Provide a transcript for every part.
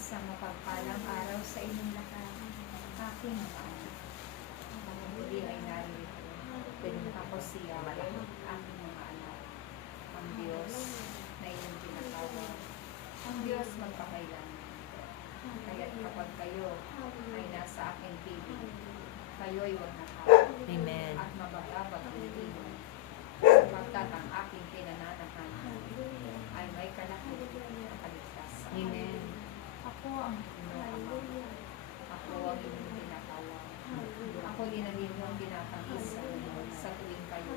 Isang mapagpalang araw sa inyong lahat, aking mga anak. Muli ay narito, ganun ako siya, aking mga anak. Ang Diyos na inyong tinatawag, ang Diyos magpakailanman. Kaya't kapag kayo ay nasa aking piling, kayo'y huwag nakaw. Amen. At mabagabag ang tingin, sapagkat ang aking pinananahan ay may kalaki na kaligtasan. Amen. Ako ang inyong ama. Ako ang inyong tinatawag. Ako din ang inyong pinapag-isa sa tuwing kayo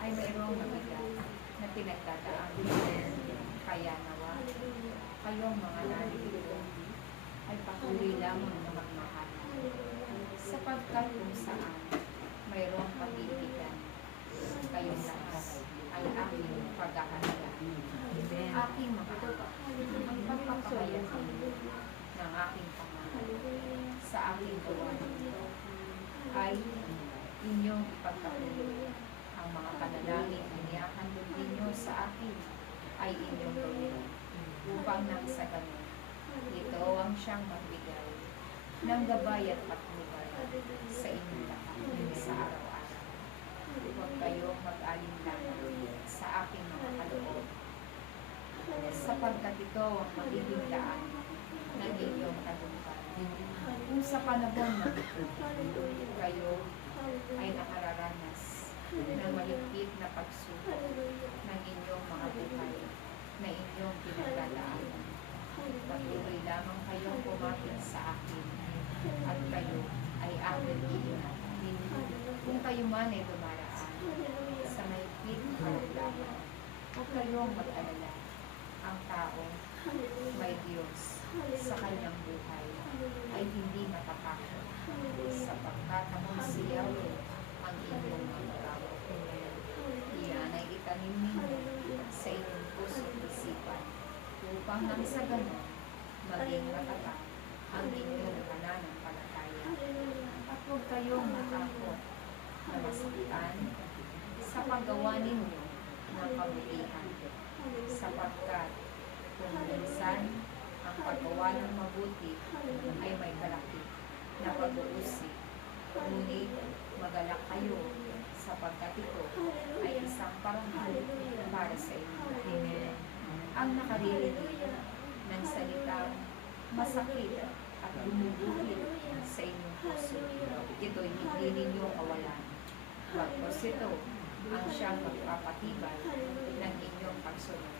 ay mayroong mabigat na pinagdadaan. Kaya nawa, kayong mga narito ay patuloy lamang na magmahal. Sapagkat kung saan mayroong pag-ibigan, kayong lahat ay aking paghahanap. Aking mga anak, ang pagpapakayahan ng aking pangalan sa aking gawain ay inyong ipagpatuloy. Ang mga panalangin na inihahandog ninyo sa akin ay inyong gawin upang nang sa ganun, ito ang siyang magbigay ng gabay at patnubay sa inyong lahat sa araw-araw. Huwag kayong mag-alinlangan sa aking mga kaloob, sapagkat ito ang magiging daan ng inyong tagumpay. Kung sa panahon na kayo ay nakararanas ng mahigpit na pagsubok ng inyong mga buhay na inyong pinagdadaanan, patuloy lamang kayong kumapit sa akin at kayo ay aking iingatan. Kung kayo man ay dumaraan sa mahigpit na kalaglagan, huwag kayong mag-alala. Ang tao may Diyos sa kanyang buhay ay hindi matatakot, sapagkat ako si Yahweh ang inyong magagawa. Iyan ay itanim ninyo sa inyong puso at isipan upang nang sa ganon maging matatag ang inyong pananampalataya. At huwag kayong matakot na masakitan sa paggawa ninyo ng kabutihan, sapagkat kung minsan ang paggawa ng mabuti ay may kalaki na pag-uusig, ngunit magalak kayo sapagkat ito ay isang parangal para sa inyo. Amen. Ang nakaririnig ng salitang masakit at bumubuhit sa inyong puso, ito'y hindi ninyo kawalan. Bagkos ito ang siyang magpapatibay ng inyong pagsunod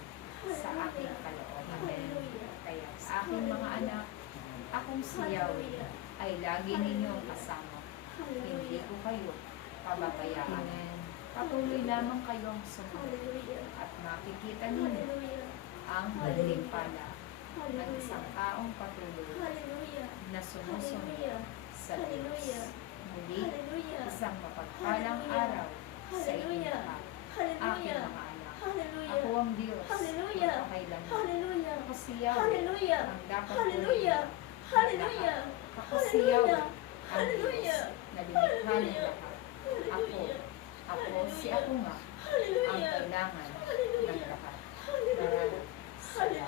sa aking kalooban. Kaya sa aking mga anak, akong si Yahweh ay lagi ninyong kasama. Hindi ko kayo pababayaan. Patuloy lamang kayong sumunod at makikita ninyo ang pala ng isang taong patuloy na sumusunod sa Diyos. Muli, isang mapagpalang araw sa inyong lahat, aking mga anak. Ako ang Diyos, magpakailanman. Ako si Yahweh, ang dapat purihin. Ako si Yahweh, ang Diyos na lumikha ng lahat. Ako si ako nga, ang kailangan ng lahat. Maraming salamat.